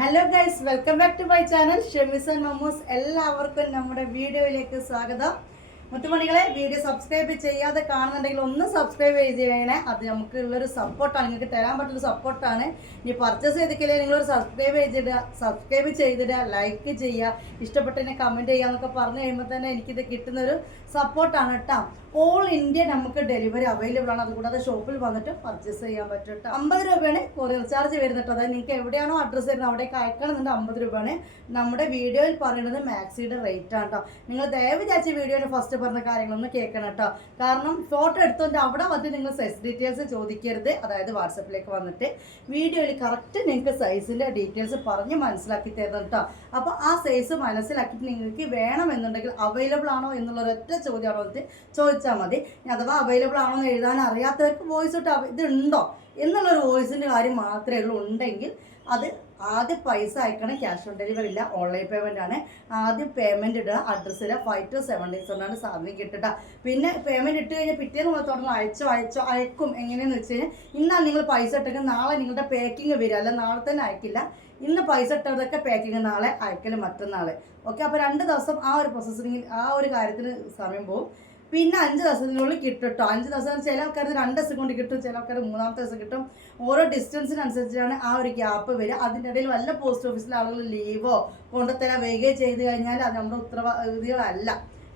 Hello guys welcome back to my channel ഷെമിസൺ മമ്മൂസ് എല്ലാവർക്കും നമ്മുടെ വീഡിയോയിലേക്ക് സ്വാഗതം. മുത്തുമണികളെ വീഡിയോ സബ്സ്ക്രൈബ് ചെയ്യാതെ കാണുന്നുണ്ടെങ്കിൽ ഒന്ന് സബ്സ്ക്രൈബ് ചെയ്ത് ചെയ്യണേ അത് നമുക്ക് ഉള്ളൊരു സപ്പോർട്ടാണ് നിങ്ങൾക്ക് തരാൻ പറ്റുന്ന സപ്പോർട്ടാണ് ഇനി പർച്ചേസ് ചെയ്തിട്ടില്ലേ നിങ്ങളൊരു സബ്സ്ക്രൈബ് ചെയ്തിടുക. സബ്സ്ക്രൈബ് ചെയ്തിടുക ലൈക്ക് ചെയ്യുക. ഇഷ്ടപ്പെട്ടതിനെ കമന്റ് ചെയ്യുക എന്നൊക്കെ പറഞ്ഞു കഴിയുമ്പോൾ തന്നെ എനിക്കിത് കിട്ടുന്നൊരു സപ്പോർട്ടാണ് കേട്ടോ ഓൾ ഇന്ത്യ നമുക്ക് ഡെലിവറി അവൈലബിൾ ആണ്. അതുകൂടാതെ ഷോപ്പിൽ വന്നിട്ട് പർച്ചേസ് ചെയ്യാൻ പറ്റും കേട്ടോ അമ്പത് രൂപയാണ് കൊറിയർ ചാർജ് വരുന്നത് അതായത് നിങ്ങൾക്ക് എവിടെയാണോ അഡ്രസ്സ് വരുന്നത് അവിടേക്ക് അയക്കണമെന്നുണ്ട് അമ്പത് രൂപയാണ്. നമ്മുടെ വീഡിയോയിൽ പറയുന്നത് മാക്സിയുടെ റേറ്റ് ആണ് കേട്ടോ നിങ്ങൾ ദയവ് ചാച്ചി വീഡിയോയിൽ ഫസ്റ്റ് പറഞ്ഞ കാര്യങ്ങളൊന്ന് കേൾക്കണം കേട്ടോ കാരണം ഫോട്ടോ എടുത്തുകൊണ്ട് അവിടെ വന്നിട്ട് നിങ്ങൾ സൈസ് ഡീറ്റെയിൽസ് ചോദിക്കരുത്. അതായത് വാട്സപ്പിലേക്ക് വന്നിട്ട് വീഡിയോയിൽ കറക്റ്റ് നിങ്ങൾക്ക് സൈസിന്റെ ഡീറ്റെയിൽസ് പറഞ്ഞ് മനസ്സിലാക്കി തരുന്നത് കേട്ടോ അപ്പോൾ ആ സൈസ് മനസ്സിലാക്കിയിട്ട് നിങ്ങൾക്ക് വേണമെന്നുണ്ടെങ്കിൽ അവൈലബിൾ ആണോ എന്നുള്ള ഒരൊറ്റ ചോദ്യമാണ് വന്നിട്ട് ചോദിച്ചാൽ മതി. അഥവാ അവൈലബിൾ ആണോ എന്ന് എഴുതാൻ അറിയാത്തവർക്ക് വോയിസ് അവ- ഇതുണ്ടോ? എന്നുള്ളൊരു വോയിസിന്റെ കാര്യം മാത്രമേ ഉള്ളൂ. ഉണ്ടെങ്കിൽ അത് ആദ്യം പൈസ അയക്കണം. ക്യാഷ് ഓൺ ഡെലിവറി ഇല്ല. ഓൺലൈൻ പേയ്മെന്റ് ആണ്. ആദ്യം പേയ്മെന്റ് ഇടുക. അഡ്രസ്സിൽ ഫൈവ് ടു സെവൻ ഡേയ്സ് കൊണ്ടാണ് സാധനം കിട്ടുക. പിന്നെ പേയ്മെന്റ് ഇട്ട് കഴിഞ്ഞാൽ പിറ്റേന്ന് മുതൽ തുടർന്ന് അയച്ചോ അയച്ചോ അയക്കും. എങ്ങനെയെന്ന് വെച്ച് കഴിഞ്ഞാൽ ഇന്നാണ് നിങ്ങൾ പൈസ ഇട്ടെങ്കിൽ നാളെ നിങ്ങളുടെ പാക്കിങ് വരിക. അല്ല നാളെ തന്നെ അയക്കില്ല. ഇന്ന് പൈസ ഇട്ടതൊക്കെ പാക്കിങ് നാളെ അയക്കൽ മറ്റന്നാൾ ഓക്കെ അപ്പോൾ രണ്ട് ദിവസം ആ ഒരു പ്രോസസ്സിങ്ങിൽ ആ ഒരു കാര്യത്തിന് സമയം പോകും. പിന്നെ അഞ്ച് ദിവസത്തിനുള്ളിൽ കിട്ടും കേട്ടോ. അഞ്ച് ദിവസം ചില ആൾക്കാർ രണ്ട് ദിവസം കൊണ്ട് കിട്ടും ചില ആൾക്കാർ മൂന്നാമത്തെ ദിവസം കിട്ടും. ഓരോ ഡിസ്റ്റൻസിനനുസരിച്ചാണ് ആ ഒരു ഗ്യാപ്പ് വരിക. അതിന്റെ ഇടയിൽ വല്ല പോസ്റ്റ് ഓഫീസിലെ ആളുകൾ ലീവോ കൊണ്ടുത്തരാൻ വൈകുകയോ ചെയ്ത് കഴിഞ്ഞാൽ അത് നമ്മുടെ ഉത്തരവാദികളല്ല.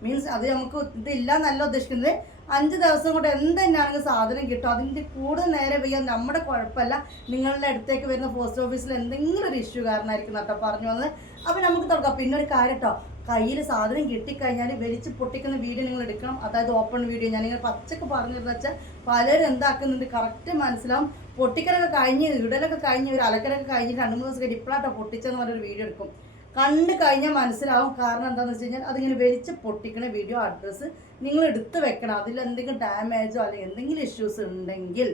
മീൻസ് അത് നമുക്ക് ഇതില്ല എന്നല്ല ഉദ്ദേശിക്കുന്നത്. അഞ്ച് ദിവസം കൊണ്ട് എന്ത് തന്നെയാണെങ്കിൽ സാധനം കിട്ടും. അതിന്റെ കൂടുതൽ നേരെ വയ്യാൻ നമ്മുടെ കുഴപ്പമല്ല. നിങ്ങളുടെ അടുത്തേക്ക് വരുന്ന പോസ്റ്റ് ഓഫീസിൽ എന്തെങ്കിലും ഒരു ഇഷ്യൂ കാരണമായിരിക്കും കേട്ടോ പറഞ്ഞു വന്നത് അപ്പോൾ നമുക്ക് തുടക്കാം പിന്നെ ഒരു കാര്യം കേട്ടോ കയ്യിൽ സാധനം കിട്ടിക്കഴിഞ്ഞാൽ വലിച്ച് പൊട്ടിക്കുന്ന വീഡിയോ നിങ്ങൾ എടുക്കണം. അതായത് ഓപ്പൺ വീഡിയോ ഞാൻ നിങ്ങൾ പച്ചക്ക് പറഞ്ഞിരുന്ന വെച്ചാൽ പലരും എന്താക്കുന്നുണ്ട്? കറക്റ്റ് മനസ്സിലാവും. പൊട്ടിക്കലൊക്കെ കഴിഞ്ഞ് ഇടലൊക്കെ കഴിഞ്ഞ് ഒരു അലക്കലൊക്കെ കഴിഞ്ഞ് രണ്ട് മൂന്ന് ദിവസം കഴിഞ്ഞ് പൊട്ടിച്ചെന്ന് പറഞ്ഞൊരു വീഡിയോ എടുക്കും. കണ്ടു കഴിഞ്ഞാൽ മനസ്സിലാവും. കാരണം എന്താണെന്ന് വെച്ച് കഴിഞ്ഞാൽ അതിങ്ങനെ വലിച്ച് പൊട്ടിക്കണ വീഡിയോ അഡ്രസ്സ് നിങ്ങൾ എടുത്ത് വെക്കണം. അതിൽ എന്തെങ്കിലും ഡാമേജോ അല്ലെങ്കിൽ എന്തെങ്കിലും ഇഷ്യൂസ് ഉണ്ടെങ്കിൽ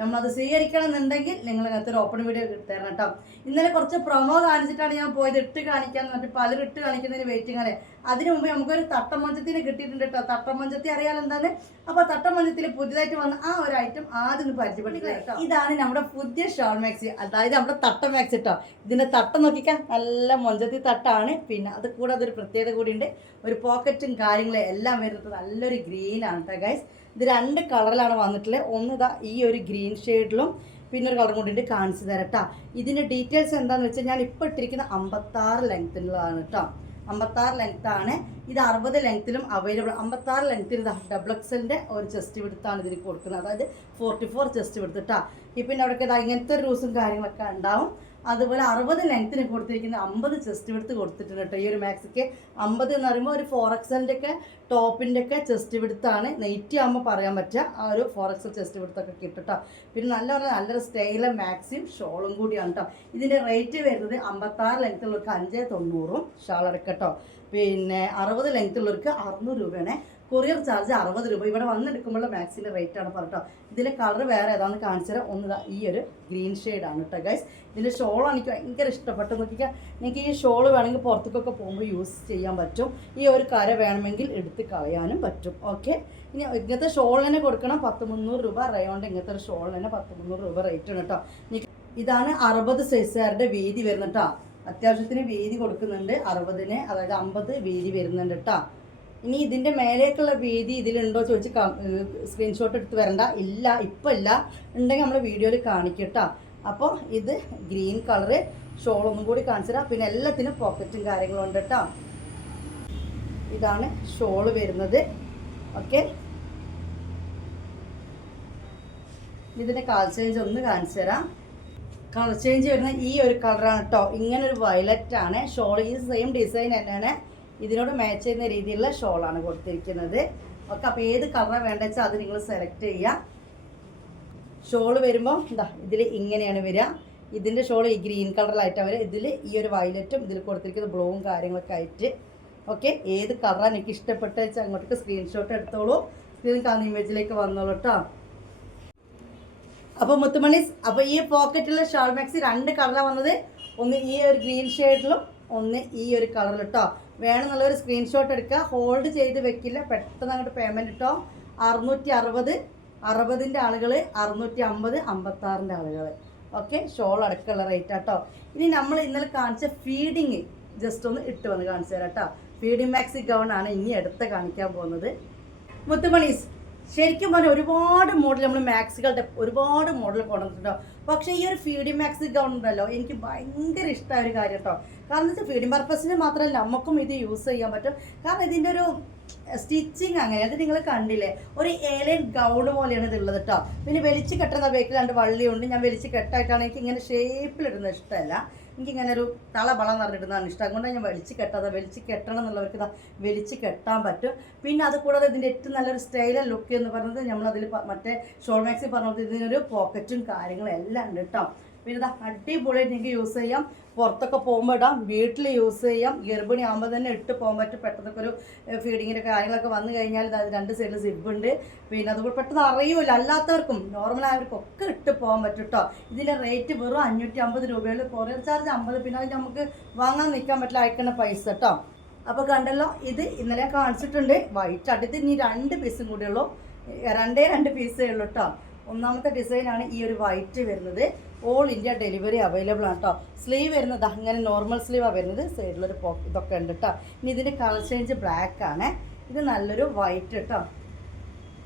നമ്മളത് സ്വീകരിക്കണം എന്നുണ്ടെങ്കിൽ നിങ്ങൾ അങ്ങനത്തെ ഒരു ഓപ്പൺ വീഡിയോ തരണം കേട്ടോ ഇന്നലെ കുറച്ച് പ്രൊമോ കാണിച്ചിട്ടാണ് ഞാൻ പോയത്. ഇട്ട് കാണിക്കാന്ന് പറഞ്ഞിട്ട് പലരും ഇട്ട് കാണിക്കുന്നതിന് വെയിറ്റിംഗ് ആണ് അതിനു മുമ്പ് നമുക്കൊരു തട്ടമഞ്ചത്തിന് കിട്ടിയിട്ടുണ്ട് കേട്ടോ തട്ടമഞ്ചത്തി അറിയാൻ എന്താണ്? അപ്പോൾ തട്ടമഞ്ചത്തിൽ പുതിയതായിട്ട് വന്ന ആ ഒരു ഐറ്റം ആദ്യം പരിചയപ്പെടുത്തുക കേട്ടോ ഇതാണ് നമ്മുടെ പുതിയ ഷോൾ മാക്സി. അതായത് നമ്മുടെ തട്ട മാക്സി കേട്ടോ ഇതിന്റെ തട്ടം നോക്കിക്കാൻ നല്ല മഞ്ചത്തി തട്ടാണ്. പിന്നെ അത് കൂടാതെ ഒരു പ്രത്യേകത കൂടിയുണ്ട്. ഒരു പോക്കറ്റും കാര്യങ്ങളും എല്ലാം വരുന്നത് നല്ലൊരു ഗ്രീനാണ് കേട്ടോ ഗൈസ് ഇത് രണ്ട് കളറിലാണ് വന്നിട്ടുള്ളത്. ഒന്ന് ഇതാ ഈ ഒരു ഗ്രീൻ ഷെയ്ഡിലും പിന്നെ ഒരു കളർ കൊണ്ടിട്ട് കാണിച്ചു തരാം കേട്ടോ ഇതിന്റെ ഡീറ്റെയിൽസ് എന്താണെന്ന് വെച്ചാൽ ഞാൻ ഇപ്പോൾ ഇട്ടിരിക്കുന്ന അമ്പത്താറ് ലെങ്ത്തിലുള്ളതാണ് കേട്ടോ. അമ്പത്താറ് ലെങ്ത് ആണ് ഇത് അറുപത് ലെങ്ത്തിലും അവൈലബിൾ അമ്പത്താറ് ലെങ്ത്തിൽ ഇത് ഡബിൾ എക്സലിന്റെ ഒരു ചെസ്റ്റ് വിടുത്താണ് ഇതിന് കൊടുക്കുന്നത്. അതായത് ഫോർട്ടി ഫോർ ചെസ്റ്റ് വിടുത്ത് കേട്ടോ. ഈ പിന്നെ അവിടെ ഇതാ ഇങ്ങനത്തെ ഒരു റൂസും കാര്യങ്ങളൊക്കെ ഉണ്ടാവും. അതുപോലെ അറുപത് ലെങ്ത്തിന് കൊടുത്തിരിക്കുന്ന അമ്പത് ചെസ്റ്റ് വിടുത്ത് കൊടുത്തിട്ടുണ്ട് കേട്ടോ. ഈ ഒരു മാക്സിക്ക് അമ്പത് എന്ന് പറയുമ്പോൾ ഒരു ഫോർ എക്സലിന്റെ ഒക്കെ ടോപ്പിന്റെ ഒക്കെ ചെസ്റ്റ് വിടുത്താണ് നെയ്റ്റി ആകുമ്പോൾ പറയാൻ പറ്റുക. ആ ഒരു ഫോർ എക്സൽ ചെസ്റ്റ് വിടുത്തൊക്കെ കിട്ടും കേട്ടോ പിന്നെ നല്ല പറഞ്ഞാൽ നല്ലൊരു സ്റ്റൈലും മാക്സിയും ഷോളും കൂടിയാണ് കേട്ടോ ഇതിന്റെ റേറ്റ് വരുന്നത് അമ്പത്താറ് ലെങ്ത്തുള്ളവർക്ക് അഞ്ച് തൊണ്ണൂറും ഷാൾ അടക്കട്ടോ പിന്നെ അറുപത് ലെങ്ത്തുള്ളവർക്ക് അറുന്നൂറ് രൂപയാണ്. കൊറിയർ ചാർജ് അറുപത് രൂപ. ഇവിടെ വന്നെടുക്കുമ്പോഴുള്ള മാക്സിന്റെ റേറ്റ് ആണ് പറഞ്ഞോ ഇതിലെ കളർ വേറെ ഏതാണെന്ന് കാണിച്ചു ഒന്ന് ഈ ഒരു ഗ്രീൻ ആണ് കേട്ടോ ഗൈസ് ഇതിന്റെ ഷോളാണ് എനിക്ക് ഭയങ്കര ഇഷ്ടപ്പെട്ടു. നോക്കിയാൽ നിങ്ങൾക്ക് ഈ ഷോൾ വേണമെങ്കിൽ പുറത്തേക്കൊക്കെ പോകുമ്പോൾ യൂസ് ചെയ്യാൻ പറ്റും. ഈ ഒരു കര വേണമെങ്കിൽ എടുത്ത് കളയാനും പറ്റും. ഓക്കെ ഇനി ഇങ്ങനത്തെ ഷോൾ തന്നെ കൊടുക്കണം. പത്ത് മുന്നൂറ് രൂപ റയോണ്ട് ഇങ്ങനത്തെ ഒരു ഷോൾ തന്നെ പത്ത് മുന്നൂറ് രൂപ റേറ്റ് ആണ് കേട്ടോ എനിക്ക് ഇതാണ് അറുപത് സൈസുകാരുടെ വീതി വരുന്നത് കേട്ടോ അത്യാവശ്യത്തിന് വീതി കൊടുക്കുന്നുണ്ട്. അറുപതിന് അതായത് അമ്പത് വീതി വരുന്നുണ്ട് കേട്ടോ ഇനി ഇതിന്റെ മേലേക്കുള്ള വീതി ഇതിലുണ്ടോ ചോദിച്ച് സ്ക്രീൻഷോട്ട് എടുത്ത് വരണ്ട. ഇല്ല ഇപ്പം ഇല്ല. ഉണ്ടെങ്കിൽ നമ്മൾ വീഡിയോയിൽ കാണിക്കട്ടോ അപ്പോൾ ഇത് ഗ്രീൻ കളറ് ഷോൾ ഒന്നും കൂടി കാണിച്ചു തരാം. പിന്നെ എല്ലാത്തിനും പോക്കറ്റും കാര്യങ്ങളും ഉണ്ട് കേട്ടോ ഇതാണ് ഷോൾ വരുന്നത്. ഓക്കെ. ഇതിന്റെ കളർ ചേഞ്ച് ഒന്ന് കാണിച്ചു തരാം. കളർ ചേഞ്ച് വരുന്ന ഈ ഒരു കളറാണ് കേട്ടോ ഇങ്ങനൊരു വയലറ്റ് ആണ്. ഷോൾ ഈ സെയിം ഡിസൈൻ തന്നെയാണ്. ഇതിനോട് മാച്ച് ചെയ്യുന്ന രീതിയിലുള്ള ഷോളാണ് കൊടുത്തിരിക്കുന്നത്. ഓക്കെ അപ്പോൾ ഏത് കളറാണ് വേണ്ടത് വെച്ചാൽ അത് നിങ്ങൾ സെലക്ട് ചെയ്യുക. ഷോൾ വരുമ്പോൾ എന്താ ഇതിൽ ഇങ്ങനെയാണ് വരിക. ഇതിന്റെ ഷോൾ ഈ ഗ്രീൻ കളറിലായിട്ടാണ് വരിക. ഇതിൽ ഈ ഒരു വയലറ്റും ഇതിൽ കൊടുത്തിരിക്കുന്ന ബ്ലൂവും കാര്യങ്ങളൊക്കെ ആയിട്ട്. ഓക്കെ ഏത് കളറാണ് എനിക്ക് ഇഷ്ടപ്പെട്ട വെച്ചാൽ അങ്ങോട്ടേക്ക് സ്ക്രീൻഷോട്ട് എടുത്തോളൂ. സ്ക്രീൻ കാണുന്ന ഇമേജിലേക്ക് വന്നോളൂ കേട്ടോ അപ്പോൾ മുത്തുമണീസ് അപ്പോൾ ഈ പോക്കറ്റിലെ ഷാൾ മാക്സി രണ്ട് കളറാണ് വന്നത്. ഒന്ന് ഈ ഒരു ഗ്രീൻ ഷെയ്ഡിലും ഒന്ന് ഈ ഒരു കളറിൽ കേട്ടോ വേണമെന്നുള്ള ഒരു സ്ക്രീൻഷോട്ട് എടുക്കുക. ഹോൾഡ് ചെയ്ത് വെക്കില്ല. പെട്ടെന്ന് അങ്ങോട്ട് പേയ്മെന്റ് ഇട്ടോ. അറുന്നൂറ്റി അറുപത് അറുപതിന്റെ ആളുകൾ അറുന്നൂറ്റി അമ്പത് അമ്പത്താറിന്റെ ആളുകൾ. ഓക്കെ ഷോൾ അടക്കമുള്ള റേറ്റ് ആട്ടോ ഇനി നമ്മൾ ഇന്നലെ കാണിച്ച ഫീഡിങ് ജസ്റ്റ് ഒന്ന് ഇട്ട് വന്ന് കാണിച്ചു തരാം കേട്ടോ ഫീഡിങ് മാക്സി ഗൗൺ ആണ് ഇനി അടുത്ത കാണിക്കാൻ പോകുന്നത്. മുത്തുമണീസ് ശരിക്കും പറഞ്ഞാൽ ഒരുപാട് മോഡൽ നമ്മൾ മാക്സുകളുടെ ഒരുപാട് മോഡൽ കൊണ്ടുവന്നിട്ടുണ്ടോ? പക്ഷേ ഈ ഒരു ഫീഡി മാക്സ് ഗൗൺ എനിക്ക് ഭയങ്കര ഇഷ്ടമായ ഒരു കാര്യം കേട്ടോ കാരണം വെച്ചാൽ ഫീഡിങ് പർപ്പസിന് മാത്രമല്ല നമുക്കും ഇത് യൂസ് ചെയ്യാൻ പറ്റും. കാരണം ഇതിന്റെ ഒരു സ്റ്റിച്ചിങ് അങ്ങനെ അത് നിങ്ങൾ കണ്ടില്ലേ? ഒരു ഏലൻ ഗൗൺ പോലെയാണ് ഇതുള്ളത് കേട്ടോ പിന്നെ വലിച്ച് കെട്ടുന്ന ബേക്കിൽ രണ്ട് വള്ളിയുണ്ട്. ഞാൻ വലിച്ച് കെട്ടായിട്ടാണ് എനിക്ക് ഇങ്ങനെ ഷേപ്പിലിടുന്നത് ഇഷ്ടമല്ല. എനിക്കിങ്ങനെ ഒരു തള ബളം നിറഞ്ഞിടുന്നതാണ് ഇഷ്ടം. അതുകൊണ്ട് ഞാൻ വലിച്ചു കെട്ടാതെ വലിച്ചു കെട്ടണം എന്നുള്ളവർക്ക് ഇതാ വലിച്ച് കെട്ടാൻ പറ്റും. പിന്നെ അത് കൂടാതെ ഇതിന്റെ ഏറ്റവും നല്ലൊരു സ്റ്റൈൽ ലുക്ക് എന്ന് പറയുന്നത് നമ്മളതിൽ മറ്റേ ഷോൾ മാക്സി പറഞ്ഞത് ഇതിനൊരു പോക്കറ്റും കാര്യങ്ങളും എല്ലാം ഉണ്ട് കേട്ടോ പിന്നെ ഇതാ അടിപൊളി നിങ്ങൾക്ക് യൂസ് ചെയ്യാം. പുറത്തൊക്കെ പോകുമ്പോൾ ഇടാം. വീട്ടിൽ യൂസ് ചെയ്യാം. ഗർഭിണി ആകുമ്പോൾ തന്നെ ഇട്ട് പോകാൻ പറ്റും. പെട്ടെന്നൊക്കെ ഒരു ഫീഡിങ്ങിന്റെ കാര്യങ്ങളൊക്കെ വന്നു കഴിഞ്ഞാൽ ഇത് രണ്ട് സൈഡിൽ സിബുണ്ട് പിന്നെ അതുപോലെ പെട്ടെന്ന് അറിയൂല അല്ലാത്തവർക്കും നോർമൽ ആയവർക്കും ഒക്കെ ഇട്ട് പോകാൻ പറ്റും കേട്ടോ ഇതിന്റെ റേറ്റ് വെറും അഞ്ഞൂറ്റി അമ്പത് രൂപയുള്ളൂ കൊറിയർ ചാർജ് അമ്പത്. പിന്നെ അത് നമുക്ക് വാങ്ങാൻ നിൽക്കാൻ പറ്റില്ല. അയക്കുന്ന പൈസ കേട്ടോ അപ്പോൾ കണ്ടല്ലോ ഇത് ഇന്നലെ കാണിച്ചിട്ടുണ്ട്. വൈറ്റ് അടുത്ത് ഇനി രണ്ട് പീസും കൂടെ ഉള്ളൂ. രണ്ടേ രണ്ട് പീസേ ഉള്ളൂ കേട്ടോ ഒന്നാമത്തെ ഡിസൈനാണ് ഈ ഒരു വൈറ്റ് വരുന്നത്. ഓൾ ഇന്ത്യ ഡെലിവറി അവൈലബിൾ ആണ് കേട്ടോ സ്ലീവ് വരുന്നത് അങ്ങനെ നോർമൽ സ്ലീവാണ് വരുന്നത്. സൈഡിലൊരു പോ ഇതൊക്കെ ഉണ്ട് കേട്ടോ ഇനി ഇതിന്റെ കളർ ചേഞ്ച് ബ്ലാക്ക് ആണ്. ഇത് നല്ലൊരു വൈറ്റ് കേട്ടോ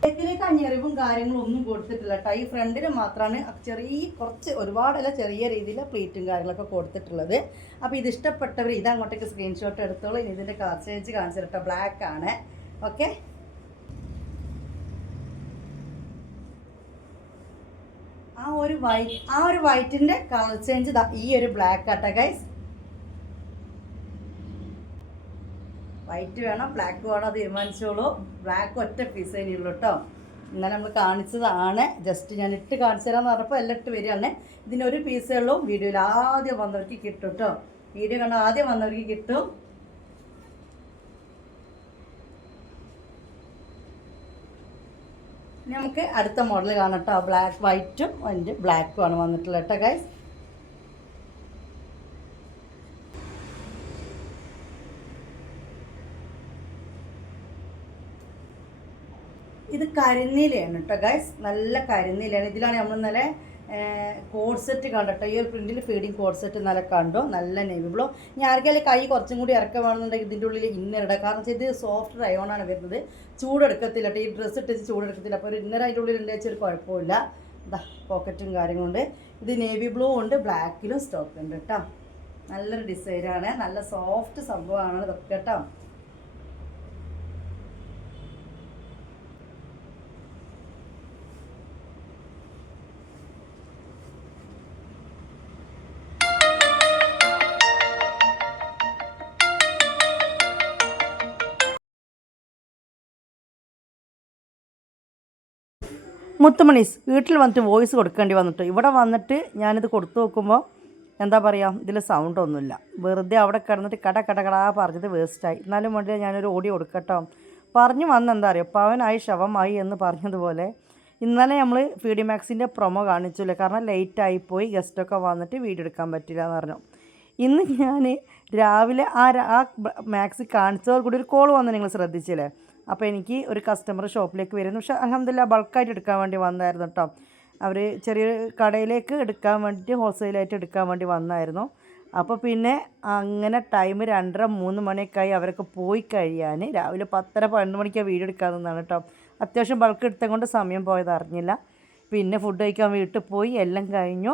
ഇതിലേക്ക് അഞ്ഞറിവും കാര്യങ്ങളും ഒന്നും കൊടുത്തിട്ടില്ല കേട്ടോ ഈ ഫ്രണ്ടിന് മാത്രമാണ് ചെറിയ കുറച്ച് ഒരുപാടല്ല ചെറിയ രീതിയിൽ പ്ലേറ്റും കാര്യങ്ങളൊക്കെ കൊടുത്തിട്ടുള്ളത്. അപ്പോൾ ഇത് ഇഷ്ടപ്പെട്ടവർ ഇതങ്ങോട്ടേക്ക് സ്ക്രീൻഷോട്ട് എടുത്തോളൂ. ഇനി ഇതിന്റെ കളർ ചേഞ്ച് കാണിച്ചു കേട്ടോ ബ്ലാക്ക് ആണ്. ഓക്കെ ആ ഒരു വൈറ്റ് ആ ഒരു വൈറ്റിന്റെ കളർ ചേഞ്ച് ഈ ഒരു ബ്ലാക്ക് ആട്ടെ ഗൈസ് വൈറ്റ് വേണം ബ്ലാക്ക് വേണോ തീരുമാനിച്ചോളൂ. ബ്ലാക്ക് ഒറ്റ പീസേ ഉള്ളൂ കേട്ടോ ഇന്നലെ നമ്മൾ കാണിച്ചതാണ്. ജസ്റ്റ് ഞാൻ ഇട്ട് കാണിച്ചു തരാമെന്ന് പറഞ്ഞപ്പോൾ എല്ലാം ഇട്ട് വരികയാണ്. ഇതിനൊരു പീസേ ഉള്ളൂ. വീഡിയോയിൽ ആദ്യം വന്നവർക്ക് കിട്ടും കേട്ടോ വീഡിയോ കണ്ട ആദ്യം വന്നവർക്ക് കിട്ടും. നമുക്ക് അടുത്ത മോഡൽ കാണാം കേട്ടോ. ബ്ലാക്ക് വൈറ്റും അതിന്റെ ബ്ലാക്കും ആണ് വന്നിട്ടുള്ളത് കേട്ടോ ഗൈസ് ഇത് കരിനീലയാണ് കേട്ടോ ഗൈസ് നല്ല കരിനീലയാണ്. ഇതിലാണ് നമ്മൾ ഇന്നലെ കോഡ് സെറ്റ് കണ്ടോ ഈ ഒരു പ്രിന്റിൽ ഫീഡിങ് കോഡ്സെറ്റ് നല്ല കണ്ടോ. നല്ല നെയ്മി ബ്ലോ ഞാൻ ആർക്കെങ്കിലും കൈ കുറച്ചും കൂടി ഇറക്കം വേണമെന്നുണ്ടെങ്കിൽ ഇതിന്റെ ഉള്ളിൽ ഇന്നർ ഇടാം. കാരണം വെച്ചാൽ ഇത് സോഫ്റ്റ് റയോൺ ആണ് വരുന്നത്. ചൂടെടുക്കത്തില്ല കേട്ടോ. ഈ ഡ്രസ്സ് ഇട്ടിച്ച് ചൂടെടുക്കത്തില്ല. അപ്പോൾ ഒരു ഇന്നർ അതിന്റെ ഉള്ളിൽ ഉണ്ടെന്ന് വെച്ചാൽ കുഴപ്പമില്ല. ഇതാ പോക്കറ്റും കാര്യങ്ങളുണ്ട് ഇത് നേവി ബ്ലൂ ഉണ്ട്. ബ്ലാക്കിലും സ്റ്റോക്ക് ഉണ്ട് കേട്ടോ. നല്ലൊരു ഡിസൈനാണ് നല്ല സോഫ്റ്റ് സംഭവമാണ് ഇതൊക്കെ കേട്ടോ. മുത്തുമണീസ് വീട്ടിൽ വന്നിട്ട് വോയിസ് കൊടുക്കേണ്ടി വന്നിട്ട്. ഇവിടെ വന്നിട്ട് ഞാനിത് കൊടുത്തു നോക്കുമ്പോൾ എന്താ പറയുക ഇതിൽ സൗണ്ട് ഒന്നുമില്ല. വെറുതെ അവിടെ കിടന്നിട്ട് കട കട കടാ പറഞ്ഞത് വേസ്റ്റായി എന്നാലും വേണ്ടി ഞാനൊരു ഓടി കൊടുക്കട്ടോ. പറഞ്ഞു വന്ന എന്താ അറിയുക പവനായി ശവമായി എന്ന് പറഞ്ഞതുപോലെ ഇന്നലെ നമ്മൾ ഫീഡി മാക്സിന്റെ പ്രൊമോ കാണിച്ചില്ല? കാരണം ലേറ്റ് ആയിപ്പോയി ഗസ്റ്റൊക്കെ വന്നിട്ട് വീഡിയോ എടുക്കാൻ പറ്റില്ല എന്ന് പറഞ്ഞു. ഇന്ന് ഞാൻ രാവിലെ ആ ആ മാക്സി കാണിച്ചതോട് കൂടി ഒരു കോൾ വന്ന് നിങ്ങൾ ശ്രദ്ധിച്ചില്ലേ? അപ്പോൾ എനിക്ക് ഒരു കസ്റ്റമർ ഷോപ്പിലേക്ക് വരുന്നു. പക്ഷേ അലഹമില്ല ബൾക്കായിട്ട് എടുക്കാൻ വേണ്ടി വന്നായിരുന്നു കേട്ടോ അവർ ചെറിയ കടയിലേക്ക് എടുക്കാൻ വേണ്ടിയിട്ട് ഹോൾസെയിലായിട്ട് എടുക്കാൻ വേണ്ടി വന്നായിരുന്നു. അപ്പോൾ പിന്നെ അങ്ങനെ ടൈം രണ്ടര മൂന്ന് മണിയൊക്കെയായി അവരൊക്കെ പോയി കഴിയാൻ രാവിലെ പത്തര പന്ത്രണ്ട് മണിക്കാണ് വീട് എടുക്കാൻ നിന്നാണ് കേട്ടോ അത്യാവശ്യം ബൾക്ക് എടുത്തത് കൊണ്ട് സമയം പോയത് അറിഞ്ഞില്ല. പിന്നെ ഫുഡ് കഴിക്കാൻ വീട്ടിൽ പോയി എല്ലാം കഴിഞ്ഞു.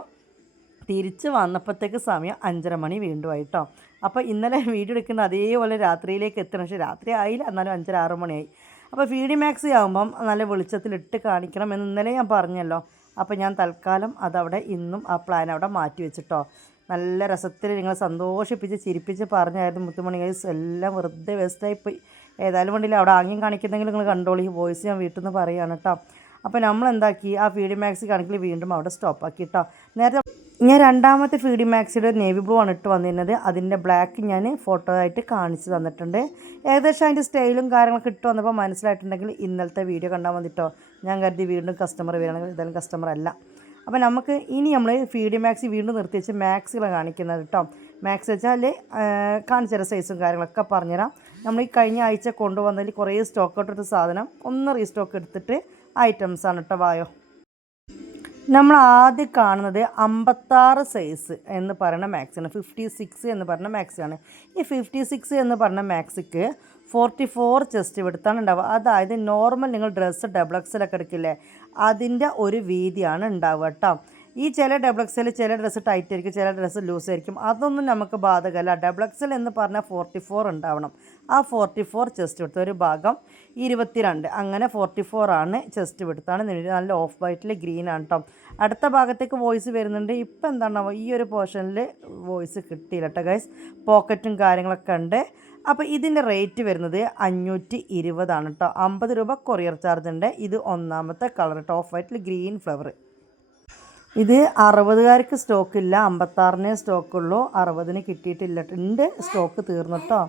തിരിച്ച് വന്നപ്പോഴത്തേക്ക് സമയം അഞ്ചര മണി വീണ്ടും ആയിട്ടോ അപ്പോൾ ഇന്നലെ വീഡിയോ എടുക്കുന്ന അതേപോലെ രാത്രിയിലേക്ക് എത്തണം. പക്ഷേ രാത്രി ആയില്ല എന്നാലും അഞ്ചര ആറ് മണിയായി അപ്പോൾ ഫീഡി മാക്സി ആകുമ്പം നല്ല വെളിച്ചത്തിലിട്ട് കാണിക്കണം എന്ന് ഇന്നലെ ഞാൻ പറഞ്ഞല്ലോ. അപ്പോൾ ഞാൻ തൽക്കാലം അതവിടെ ഇന്നും ആ പ്ലാൻ അവിടെ മാറ്റി വെച്ചിട്ടോ നല്ല രസത്തിൽ നിങ്ങൾ സന്തോഷിപ്പിച്ച് ചിരിപ്പിച്ച് പറഞ്ഞായിരുന്നു മുത്തുമണി ഗൈസ് എല്ലാം വെറുതെ വേസ്റ്റായി പോയി. ഏതായാലും വേണ്ടിയില്ല അവിടെ ആംഗ്യം കാണിക്കുന്നെങ്കിൽ നിങ്ങൾ കണ്ടോളി. വോയിസ് ഞാൻ വീട്ടിൽ നിന്ന് പറയുകയാണ് കേട്ടോ അപ്പോൾ നമ്മൾ എന്താക്കി? ആ ഫീഡി മാക്സി കണക്കിൽ വീണ്ടും അവിടെ സ്റ്റോപ്പാക്കി കേട്ടോ നേരത്തെ ഞാൻ രണ്ടാമത്തെ ഫീഡി മാക്സിയുടെ നേവി ബ്ലൂ ആണ് ഇട്ട് വന്നിരുന്നത്. അതിന്റെ ബ്ലാക്ക് ഞാൻ ഫോട്ടോ ആയിട്ട് കാണിച്ചു തന്നിട്ടുണ്ട്. ഏകദേശം അതിന്റെ സ്റ്റൈലും കാര്യങ്ങളൊക്കെ ഇട്ട് വന്നപ്പോൾ മനസ്സിലായിട്ടുണ്ടെങ്കിൽ ഇന്നലത്തെ വീഡിയോ കണ്ടാൽ മതിട്ടോ ഞാൻ കരുതി വീണ്ടും കസ്റ്റമർ വരികയാണെങ്കിൽ ഇതായാലും കസ്റ്റമർ അല്ല. അപ്പോൾ നമുക്ക് ഇനി നമ്മൾ ഫീഡി മാക്സി വീണ്ടും നിർത്തി വെച്ച് മാക്സുകൾ കാണിക്കുന്നത് കേട്ടോ മാക്സ് വെച്ചാൽ കാണിച്ചു തരാം സൈസും കാര്യങ്ങളൊക്കെ പറഞ്ഞുതരാം. നമ്മൾ ഈ കഴിഞ്ഞ ആഴ്ച കൊണ്ടുവന്നതിൽ കുറേ സ്റ്റോക്ക് എടുത്ത സാധനം ഒന്ന് റീസ്റ്റോക്ക് എടുത്തിട്ട് ആണ് കേട്ടോ വായോ. നമ്മൾ ആദ്യം കാണുന്നത് അമ്പത്താറ് സൈസ് എന്ന് പറയുന്ന മാക്സാണ് ഫിഫ്റ്റി സിക്സ് എന്ന് പറഞ്ഞ മാക്സാണ് ഈ ഫിഫ്റ്റി സിക്സ് എന്ന് പറഞ്ഞ മാക്സിക്ക് ഫോർട്ടി ഫോർ ചെസ്റ്റ് വിടുത്താണ് ഉണ്ടാവുക. അതായത് നോർമൽ നിങ്ങൾ ഡ്രസ്സ് ഡബിൾ എക്സലൊക്കെ എടുക്കില്ലേ അതിന്റെ ഒരു വീതിയാണ് ഉണ്ടാവുക കേട്ടോ ഈ ചില ഡബിൾ ചില ഡ്രസ്സ് ടൈറ്റ് ആയിരിക്കും ചില ഡ്രസ്സ് ലൂസ് ആയിരിക്കും. അതൊന്നും നമുക്ക് ബാധകമല്ല. ഡബിൾ എന്ന് പറഞ്ഞാൽ ഫോർട്ടി ഫോർ ഉണ്ടാവണം. ആ ഫോർട്ടി ഫോർ ചെസ്റ്റ് വിടുത്ത് ഒരു ഭാഗം ഇരുപത്തിരണ്ട്. അങ്ങനെ ഫോർട്ടി ഫോർ ആണ്. ചെസ്റ്റ് വിടുത്താണ് നല്ല ഓഫ് വൈറ്റിൽ ഗ്രീൻ ആണ് കേട്ടോ അടുത്ത ഭാഗത്തേക്ക് വോയിസ് വരുന്നുണ്ട്. ഇപ്പം എന്താണോ ഈ ഒരു പോർഷനിൽ വോയിസ് കിട്ടിയില്ല കേട്ടോ ഗൈസ് പോക്കറ്റും കാര്യങ്ങളൊക്കെ ഉണ്ട്. അപ്പോൾ ഇതിന്റെ റേറ്റ് വരുന്നത് അഞ്ഞൂറ്റി ഇരുപതാണ് കേട്ടോ അമ്പത് രൂപ കൊറിയർ ചാർജ് ഉണ്ട്. ഇത് ഒന്നാമത്തെ കളർ ടോഫ് വൈറ്റിൽ ഗ്രീൻ ഫ്ലവർ ഇത് അറുപതുകാർക്ക് സ്റ്റോക്കില്ല അമ്പത്താറിനേ സ്റ്റോക്കുള്ളൂ അറുപതിന് കിട്ടിയിട്ടില്ല. ഉണ്ട് സ്റ്റോക്ക് തീർന്നിട്ടോ.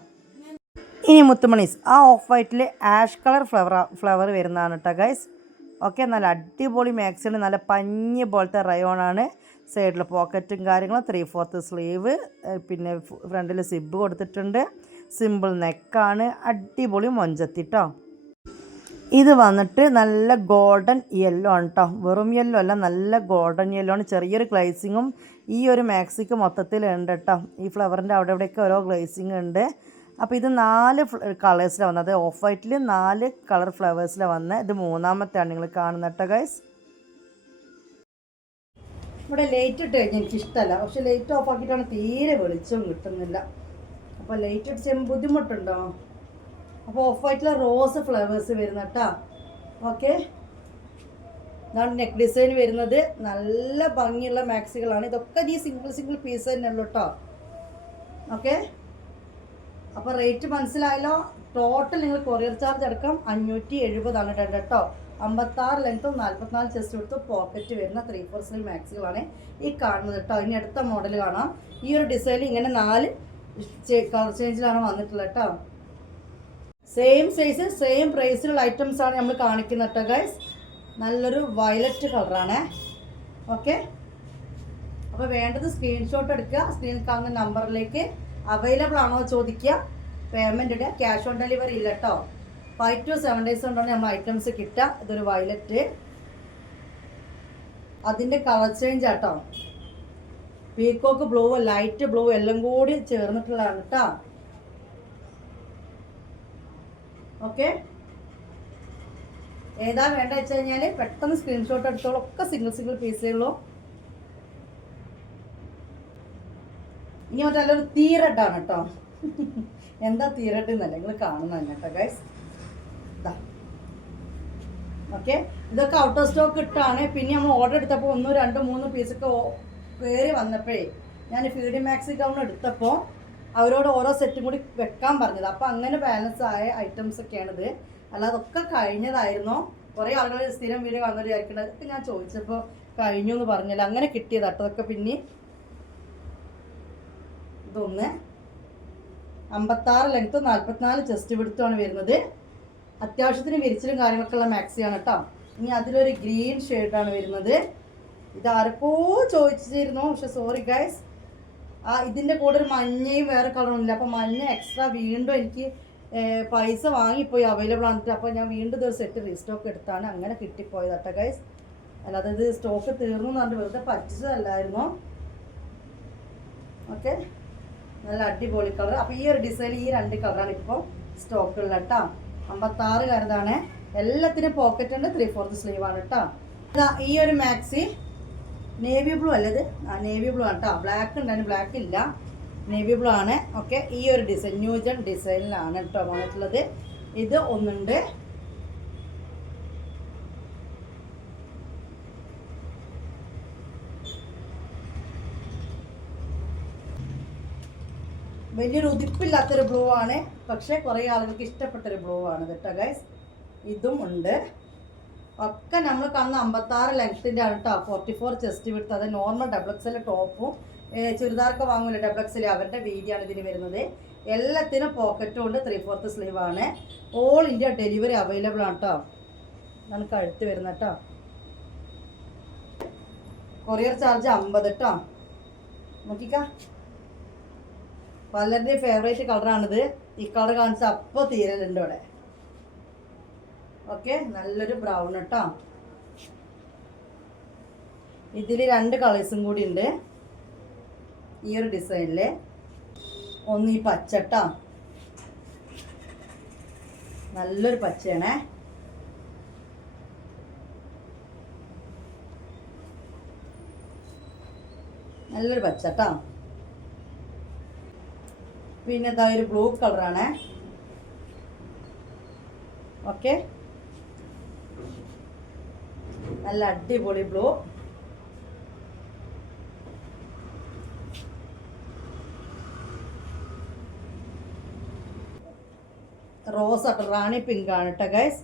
ഇനി മുത്തുമണീസ് ആ ഓഫ് വൈറ്റിൽ ആഷ് കളർ ഫ്ലവർ ഫ്ലവർ വരുന്നതാണ് കേട്ടോ ഗൈസ് ഓക്കെ നല്ല അടിപൊളി മാക്സിന് നല്ല പഞ്ഞി പോലത്തെ റയോണാണ് സൈഡിൽ പോക്കറ്റും കാര്യങ്ങളും ത്രീ ഫോർത്ത് സ്ലീവ് പിന്നെ ഫ്രണ്ടിൽ സിബ് കൊടുത്തിട്ടുണ്ട്. സിമ്പിൾ നെക്കാണ് അടിപൊളി മൊഞ്ചത്തിട്ടോ ഇത് വന്നിട്ട് നല്ല ഗോൾഡൻ യെല്ലോ ആണ് കേട്ടോ വെറും യെല്ലോ അല്ല നല്ല ഗോൾഡൻ യെല്ലോ ആണ്. ചെറിയൊരു ഗ്ലേസിങ്ങും ഈ ഒരു മാക്സിക്ക് മൊത്തത്തിൽ ഉണ്ട് കേട്ടോ ഈ ഫ്ലവറിന്റെ അവിടെ ഇവിടെയൊക്കെ ഓരോ ഗ്ലേസിങ് ഉണ്ട്. അപ്പോൾ ഇത് നാല് കളേഴ്സിലാണ് വന്നത്. ഓഫ് വൈറ്റിൽ നാല് കളർ ഫ്ലവേഴ്സിലാണ് വന്നത് ഇത് മൂന്നാമത്തെയാണ് നിങ്ങൾ കാണുന്നത് കേട്ടോ ഗൈസ് ഇവിടെ ലൈറ്റ് ഇട്ട് കഴിഞ്ഞാൽ എനിക്ക് ഇഷ്ടമല്ല പക്ഷെ ലൈറ്റ് ഓഫ് ആക്കിയിട്ടാണ് തീരെ വെളിച്ചവും കിട്ടുന്നില്ല. അപ്പോൾ ലൈറ്റ് ചെയ്യുമ്പോൾ ബുദ്ധിമുട്ടുണ്ടോ? അപ്പോൾ ഓഫ് വൈറ്റിലെ റോസ് ഫ്ലവേഴ്സ് വരുന്ന കേട്ടോ ഓക്കെ. ഇതാണ് നെക്ക് ഡിസൈൻ വരുന്നത്. നല്ല ഭംഗിയുള്ള മാക്സികളാണ്. ഇതൊക്കെ ഈ സിംഗിൾ സിംഗിൾ പീസ് തന്നെയുള്ളൂ കേട്ടോ ഓക്കെ. അപ്പോൾ റേറ്റ് മനസ്സിലായല്ലോ? ടോട്ടൽ നിങ്ങൾ കൊറിയർ ചാർജ് അടക്കം അഞ്ഞൂറ്റി എഴുപതാണ് കേട്ടോ അമ്പത്താറ് ലെങ്ത്തും നാൽപ്പത്തിനാല് ചെസ്റ്റ് എടുത്ത് പോക്കറ്റ് വരുന്ന ത്രീ ഫോർ സ്ലീവ് മാക്സികളാണ് ഈ കാണുന്നത് കേട്ടോ ഇനി അടുത്ത മോഡൽ കാണാം. ഈ ഒരു ഡിസൈനിൽ ഇങ്ങനെ നാല് കളർ ചേഞ്ചിലാണ് വന്നിട്ടുള്ളത് കേട്ടോ സെയിം സൈസ് സെയിം പ്രൈസിലുള്ള ഐറ്റംസ് ആണ് നമ്മൾ കാണിക്കുന്നത് കേട്ടോ ഗൈസ് നല്ലൊരു വയലറ്റ് കളറാണ് ഓക്കെ അപ്പോൾ വേണ്ടത് സ്ക്രീൻഷോട്ട് എടുക്കുക. സ്ക്രീൻ കാണുന്ന നമ്പറിലേക്ക് അവൈലബിൾ ആണോ ചോദിക്കുക. പേയ്മെന്റ് ഇടുക. ക്യാഷ് ഓൺ ഡെലിവറി ഇല്ല കേട്ടോ. ഫൈവ് ടു സെവൻ ഡേയ്സ് കൊണ്ടാണ് നമ്മൾ ഐറ്റംസ് കിട്ടുക. ഇതൊരു വയലറ്റ് അതിന്റെ കളർ ചേഞ്ച് ആട്ടോ പീക്കോക്ക് ബ്ലൂ ലൈറ്റ് ബ്ലൂ എല്ലാം കൂടി ചേർന്നിട്ടുള്ളതാണ് കേട്ടോ. ഓക്കെ? ഏതാ വേണ്ട വെച്ച് കഴിഞ്ഞാൽ പെട്ടെന്ന് സ്ക്രീൻഷോട്ട് എടുത്തോളൂ. ഒക്കെ സിംഗിൾ സിംഗിൾ പീസുകളോ ഇനി മറ്റേ നല്ലൊരു തീരട്ടാണ് കേട്ടോ എന്താ തീരട്ട് എന്നല്ല നിങ്ങൾ കാണുന്ന തന്നെ കേട്ടോ ഗൈസ് ഓക്കെ? ഇതൊക്കെ ഔട്ട് ഓഫ് സ്റ്റോക്ക് ഇട്ടാണ്. പിന്നെ നമ്മൾ ഓർഡർ എടുത്തപ്പോൾ ഒന്നും രണ്ടും മൂന്നും പീസൊക്കെ കയറി വന്നപ്പോഴേ ഞാൻ ഫീഡി മാക്സി ഗൗൺ എടുത്തപ്പോൾ അവരോട് ഓരോ സെറ്റും കൂടി വെക്കാൻ പറഞ്ഞത്. അപ്പോൾ അങ്ങനെ ബാലൻസ് ആയ ഐറ്റംസ് ഒക്കെയാണിത്. അല്ലാതെ ഒക്കെ കഴിഞ്ഞതായിരുന്നു. കുറേ ആളുകൾ സ്ഥിരം വീഡിയോ വന്നിട്ട് വിചാരിക്കുന്നത് ഇതൊക്കെ ഞാൻ ചോദിച്ചപ്പോൾ കഴിഞ്ഞു എന്ന് പറഞ്ഞില്ല. അങ്ങനെ കിട്ടിയത് അതൊക്കെ പിന്നെ ഇതൊന്ന് അമ്പത്താറ് ലെങ്ത്തും നാൽപ്പത്തിനാല് ചെസ്റ്റ് പിടുത്തമാണ് വരുന്നത്. അത്യാവശ്യത്തിന് വിരിച്ചിലും കാര്യങ്ങളൊക്കെ ഉള്ള മാക്സിയാണ് കേട്ടോ ഇനി അതിലൊരു ഗ്രീൻ ഷെയ്ഡാണ് വരുന്നത്. ഇത് ആർക്കോ ചോദിച്ചിരുന്നു. പക്ഷെ സോറി ഗൈസ് ആ ഇതിന്റെ കൂടെ ഒരു മഞ്ഞയും വേറെ കളറൊന്നുമില്ല അപ്പോൾ മഞ്ഞ എക്സ്ട്രാ വീണ്ടും എനിക്ക് പൈസ വാങ്ങിപ്പോയി അവൈലബിൾ ആണ്. അപ്പോൾ ഞാൻ വീണ്ടും ഇതൊരു സെറ്റ് റീസ്റ്റോക്ക് എടുത്താണ്. അങ്ങനെ കിട്ടിപ്പോയത് കേട്ടോ ഗൈസ് അല്ലാതെ ഇത് സ്റ്റോക്ക് തീർന്നു എന്ന് പറഞ്ഞിട്ട് വെറുതെ പറ്റിച്ചതല്ലായിരുന്നു? ഓക്കെ നല്ല അടിപൊളി കളർ അപ്പോൾ ഈ ഒരു ഡിസൈൻ ഈ രണ്ട് കളറാണ് ഇപ്പോൾ സ്റ്റോക്കുള്ള കേട്ടോ അമ്പത്താറ് കരുതാണ് എല്ലാത്തിനും പോക്കറ്റ് ഉണ്ട്. ത്രീ ഫോർത്ത് സ്ലീവ് ആണ് കേട്ടോ ഈ ഒരു മാക്സി നേവി ബ്ലൂ അല്ലത്? നേവി ബ്ലൂ ആണ് കേട്ടോ ബ്ലാക്ക് ഉണ്ടായിരുന്നു ബ്ലാക്ക് ഇല്ല. നേവി ബ്ലൂ ആണ്. ഓക്കെ ഈ ഒരു ഡിസൈൻ ന്യൂജൻ ഡിസൈനിലാണ് കേട്ടോ വന്നിട്ടുള്ളത്. ഇത് ഒന്നുണ്ട്. വലിയൊരു ഉതിപ്പില്ലാത്തൊരു ബ്ലൂ ആണ്. പക്ഷേ കുറേ ആളുകൾക്ക് ഇഷ്ടപ്പെട്ടൊരു ബ്ലൂ ആണ് കേട്ടോ ഗൈസ് ഇതും ഉണ്ട്. ഒക്കെ നമ്മൾ കാണുന്ന അമ്പത്താറ് ലെങ്ത്തിന്റെ ആണ് കേട്ടോ ഫോർട്ടി ഫോർ ചെസ്റ്റ് വിടുത്ത് അത് നോർമൽ ഡബിൾ എക്സൽ ടോപ്പും ചുരിദാർക്ക് വാങ്ങൂല ഡബിൾ എക്സൽ അവരുടെ വീതിയാണ് ഇതിന് വരുന്നത്. എല്ലാത്തിനും പോക്കറ്റും ഉണ്ട്. ത്രീ ഫോർത്ത് സ്ലീവ് ആണ്. ഓൾ ഇന്ത്യ ഡെലിവറി അവൈലബിൾ ആണ് കേട്ടോ നമുക്ക് അടുത്ത് വരുന്ന കേട്ടോ കൊറിയർ ചാർജ് അമ്പത് കേട്ടോ നോക്കിക്ക. പലരുടെയും ഫേവറേറ്റ് കളറാണിത് ഈ കളർ കാണിച്ച അപ്പോൾ തീരലുണ്ട് ഇവിടെ. ഓക്കെ നല്ലൊരു ബ്രൗൺ കേട്ടോ ഇതിൽ രണ്ട് കളേഴ്സും കൂടി ഉണ്ട്. ഈ ഒരു ഡിസൈനിൽ ഒന്ന് ഈ പച്ചട്ടാ നല്ലൊരു പച്ചയാണേ. നല്ലൊരു പച്ചട്ടാ പിന്നെ ഇതാ ഒരു ബ്ലൂ കളറാണ് ഓക്കെ. നല്ല അടിപൊളി ബ്ലൂ. റോസ് റാണി പിങ്ക് ആണ് കേട്ടോ ഗൈസ്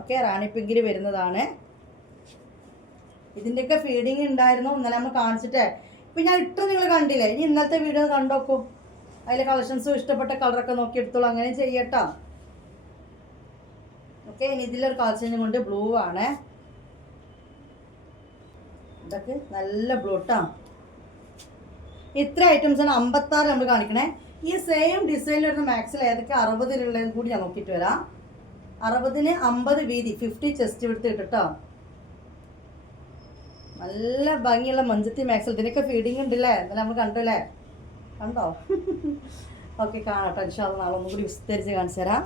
ഓക്കെ റാണി പിങ്കിൽ വരുന്നതാണ്. ഇതിന്റെയൊക്കെ ഫീഡിങ് ഉണ്ടായിരുന്നു. ഇന്നലെ നമ്മൾ കാണിച്ചിട്ടേ. ഇപ്പം ഞാൻ ഇട്ട് നിങ്ങൾ കണ്ടില്ലേ? ഇനി ഇന്നത്തെ വീഡിയോ കണ്ടോക്കൂ അതിലെ കളക്ഷൻസും ഇഷ്ടപ്പെട്ട കളറൊക്കെ നോക്കി എടുത്തോളൂ. അങ്ങനെ ചെയ്യട്ടോ ഓക്കെ ഇനി ഇതിലൊരു കളക്ഷൻ കൊണ്ട് ബ്ലൂ ആണ്. ഇതൊക്കെ നല്ല ബ്ലൂ ഇത്ര ഐറ്റംസ് ആണ് അമ്പത്താറ് നമ്മൾ കാണിക്കണേ. ഈ സെയിം ഡിസൈനിൽ വരുന്ന മാക്സിൽ ഏതൊക്കെ അറുപതിലുള്ളതും കൂടി ഞാൻ നോക്കിയിട്ട് വരാം. അറുപതിന് അമ്പത് വീതി ഫിഫ്റ്റി ചെസ്റ്റ് എടുത്ത് ഇട്ടിട്ടോ. നല്ല ഭംഗിയുള്ള മഞ്ചത്തി മാക്സിൽ ഇതിനൊക്കെ ഫീഡിങ് ഉണ്ടല്ലേ? എന്നാലും നമ്മൾ കണ്ടല്ലേ? കണ്ടോ? ഓക്കെ കാണട്ടോ ഇൻഷാല്ല നാളെ ഒന്നും കൂടി വിസ്തരിച്ച് കാണിച്ചു തരാം.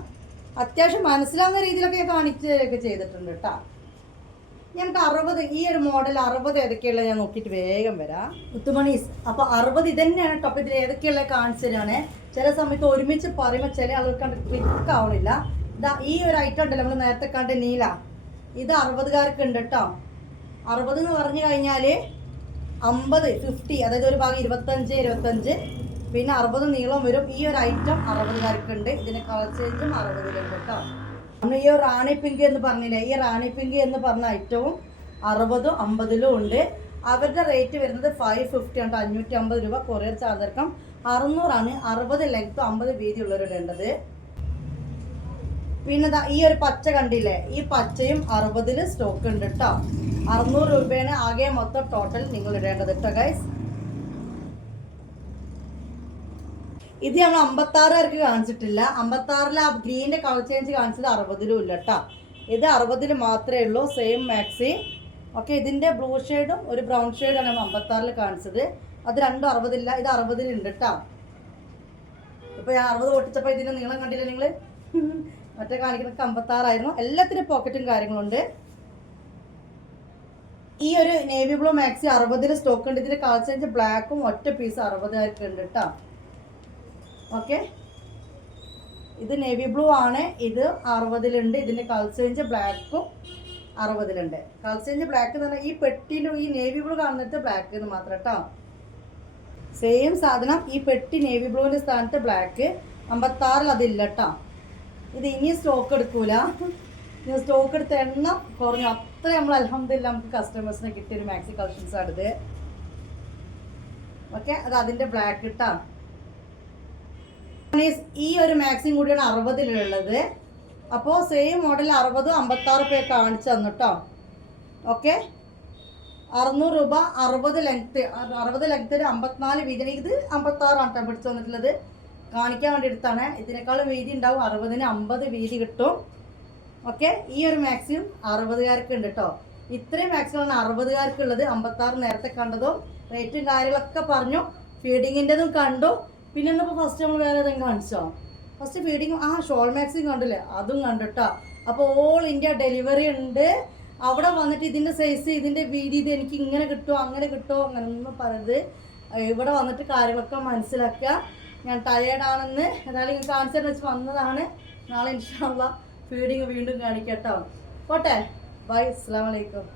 അത്യാവശ്യം മനസ്സിലാവുന്ന രീതിയിലൊക്കെ കാണിച്ചൊക്കെ ചെയ്തിട്ടുണ്ട് കേട്ടോ ഞങ്ങൾക്ക് അറുപത് ഈ ഒരു മോഡൽ അറുപത് ഏതൊക്കെയുള്ള ഞാൻ നോക്കിയിട്ട് വേഗം വരാം. മുത്തുമണീസ് അപ്പോൾ അറുപത് ഇതന്നെയാണ് ടോപ്പ് ഇതിൽ ഏതൊക്കെയുള്ള കാണിച്ചതാണ് ചില സമയത്ത് ഒരുമിച്ച് പറയുമ്പോൾ ചില ആളുകൾക്ക് കണ്ട് ക്ലിക്ക് ആവണില്ല. ഇതാ ഈ ഒരു ഐറ്റം ഉണ്ടല്ലോ നമ്മൾ നേരത്തെ കണ്ട നീല. ഇത് അറുപതുകാർക്ക് ഉണ്ട് കേട്ടോ അറുപത് എന്ന് പറഞ്ഞു കഴിഞ്ഞാൽ അമ്പത് ഫിഫ്റ്റി അതായത് ഒരു ഭാഗം ഇരുപത്തഞ്ച് ഇരുപത്തഞ്ച്. പിന്നെ അറുപത് നീളം വരും. ഈ ഒരു ഐറ്റം അറുപതുകാർക്കുണ്ട് ഇതിന് കളർ ചേഞ്ചും അറുപതിലുണ്ട് കേട്ടോ നമ്മൾ ഈ റാണി പിങ്കി എന്ന് പറഞ്ഞില്ലേ ഈ റാണി പിങ്കി എന്ന് പറഞ്ഞ ഐറ്റവും അറുപതും അമ്പതിലും ഉണ്ട്. അവരുടെ റേറ്റ് വരുന്നത് ഫൈവ് ഫിഫ്റ്റി ഉണ്ട് അഞ്ഞൂറ്റി അമ്പത് രൂപ കൊറിയർ ചാർജ് അടക്കം അറുന്നൂറാണ് അറുപത് ലെങ്ത്തും അമ്പത് വീതി ഉള്ളവരുടേണ്ടത് പിന്നെ ദാ ഈ ഒരു പച്ച കണ്ടില്ലേ ഈ പച്ചയും അറുപതിൽ സ്റ്റോക്ക് ഉണ്ട് കേട്ടോ അറുന്നൂറ് രൂപയാണ് ആകെ മൊത്തം ടോട്ടൽ നിങ്ങൾ ഇടേണ്ടത് കേട്ടോ ഗൈസ് ഇത് നമ്മൾ അമ്പത്താറുകാർക്ക് കാണിച്ചിട്ടില്ല. അമ്പത്താറിൽ ആ ഗ്രീന്റെ കളർ ചേഞ്ച് കാണിച്ചത് അറുപതിലും ഇല്ല കേട്ടോ ഇത് അറുപതിൽ മാത്രമേ ഉള്ളൂ സെയിം മാക്സി ഓക്കെ ഇതിന്റെ ബ്ലൂ ഷെയ്ഡും ഒരു ബ്രൗൺ ഷെയ്ഡാണ് നമ്മൾ അമ്പത്താറിൽ കാണിച്ചത്. അത് രണ്ടും അറുപതില്ല ഇത് അറുപതിലുണ്ട് കേട്ടോ ഇപ്പോൾ ഞാൻ അറുപത് പൊട്ടിച്ചപ്പോൾ ഇതിന്റെ നീളം കണ്ടില്ല നിങ്ങൾ മറ്റേ കാണിക്കുന്നത് അമ്പത്താറായിരുന്നു. എല്ലാത്തിനും പോക്കറ്റും കാര്യങ്ങളുണ്ട് ഈ ഒരു നേവി ബ്ലൂ മാക്സി അറുപതിൽ സ്റ്റോക്ക് ഉണ്ട്. ഇതിന്റെ കളർ ചേഞ്ച് ബ്ലാക്കും ഒറ്റ പീസ് അറുപതായിരിക്കും ഉണ്ട് കേട്ടോ ഓക്കെ? ഇത് നേവി ബ്ലൂ ആണ്. ഇത് അറുപതിലുണ്ട്. ഇതിന്റെ കൾസേഞ്ച് ബ്ലാക്കും അറുപതിലുണ്ട്. കൾസേഞ്ച് ബ്ലാക്ക് എന്ന് പറഞ്ഞാൽ ഈ പെട്ടിയിലും ഈ നേവി ബ്ലൂ കാണുന്നിട്ട് ബ്ലാക്ക് എന്ന് മാത്രം കേട്ടോ സെയിം സാധനം ഈ പെട്ടി നേവി ബ്ലൂവിന്റെ സ്ഥാനത്ത് ബ്ലാക്ക് അമ്പത്താറിൽ അതില്ല കേട്ടോ ഇത് ഇനി സ്റ്റോക്ക് എടുക്കൂല. ഇനി സ്റ്റോക്ക് എടുത്ത എണ്ണം കുറഞ്ഞു. അത്ര നമ്മൾ അലഹമില്ല നമുക്ക് കസ്റ്റമേഴ്സിനെ കിട്ടിയൊരു മാക്സി കളക്ഷൻസ് ആണിത് ഓക്കെ? അത് അതിന്റെ ബ്ലാക്ക് ഇട്ടാ ഈ ഒരു മാക്സിമം കൂടിയാണ് അറുപതിലുള്ളത്. അപ്പോൾ സെയിം മോഡൽ അറുപത് അമ്പത്താറ് പേ കാണിച്ചു തന്നിട്ടോ? ഓക്കെ അറുന്നൂറ് രൂപ അറുപത് ലെങ്ത് അറുപത് ലെങ്ത്തിൽ അമ്പത്തിനാല് വീതിന് ഇത് അമ്പത്താറാണ് കേട്ടോ പിടിച്ചു തന്നിട്ടുള്ളത് കാണിക്കാൻ വേണ്ടി എടുത്താണ്. ഇതിനേക്കാളും വീതി ഉണ്ടാവും. അറുപതിന് അമ്പത് വീതി കിട്ടും. ഓക്കെ ഈ ഒരു മാക്സിമം അറുപതുകാർക്ക് ഉണ്ട് കേട്ടോ ഇത്രയും മാക്സിമം അറുപതുകാർക്ക് ഉള്ളത് അമ്പത്താറ് നേരത്തെ കണ്ടതും റേറ്റും കാര്യങ്ങളൊക്കെ പറഞ്ഞു. ഫീഡിങ്ങിന്റെതും കണ്ടു. പിന്നെ ഇന്നിപ്പോൾ ഫസ്റ്റ് നമ്മൾ വേറെ ഏതെങ്കിലും കാണിച്ചോ? ഫസ്റ്റ് ഫീഡിങ് ആ ഷോൾ മാക്സിങ് കണ്ടില്ലേ? അതും കണ്ടിട്ടാ. അപ്പോൾ ഓൾ ഇന്ത്യ ഡെലിവറി ഉണ്ട്. അവിടെ വന്നിട്ട് ഇതിന്റെ സൈസ് ഇതിന്റെ വീതി ഇത് എനിക്ക് ഇങ്ങനെ കിട്ടുമോ അങ്ങനെ കിട്ടുമോ അങ്ങനെ ഒന്നും പറയരുത് ഇവിടെ വന്നിട്ട് കാര്യങ്ങളൊക്കെ മനസ്സിലാക്കുക. ഞാൻ ടയേർഡാണെന്ന് ഏതായാലും നിങ്ങൾക്ക് ആൻസർ വെച്ച് വന്നതാണ്. നാളെ ഇൻഷാള്ള ഫീഡിങ് വീണ്ടും കാണിക്കട്ടോ പോട്ടെ? ബൈ അസ്സാം വലൈക്കും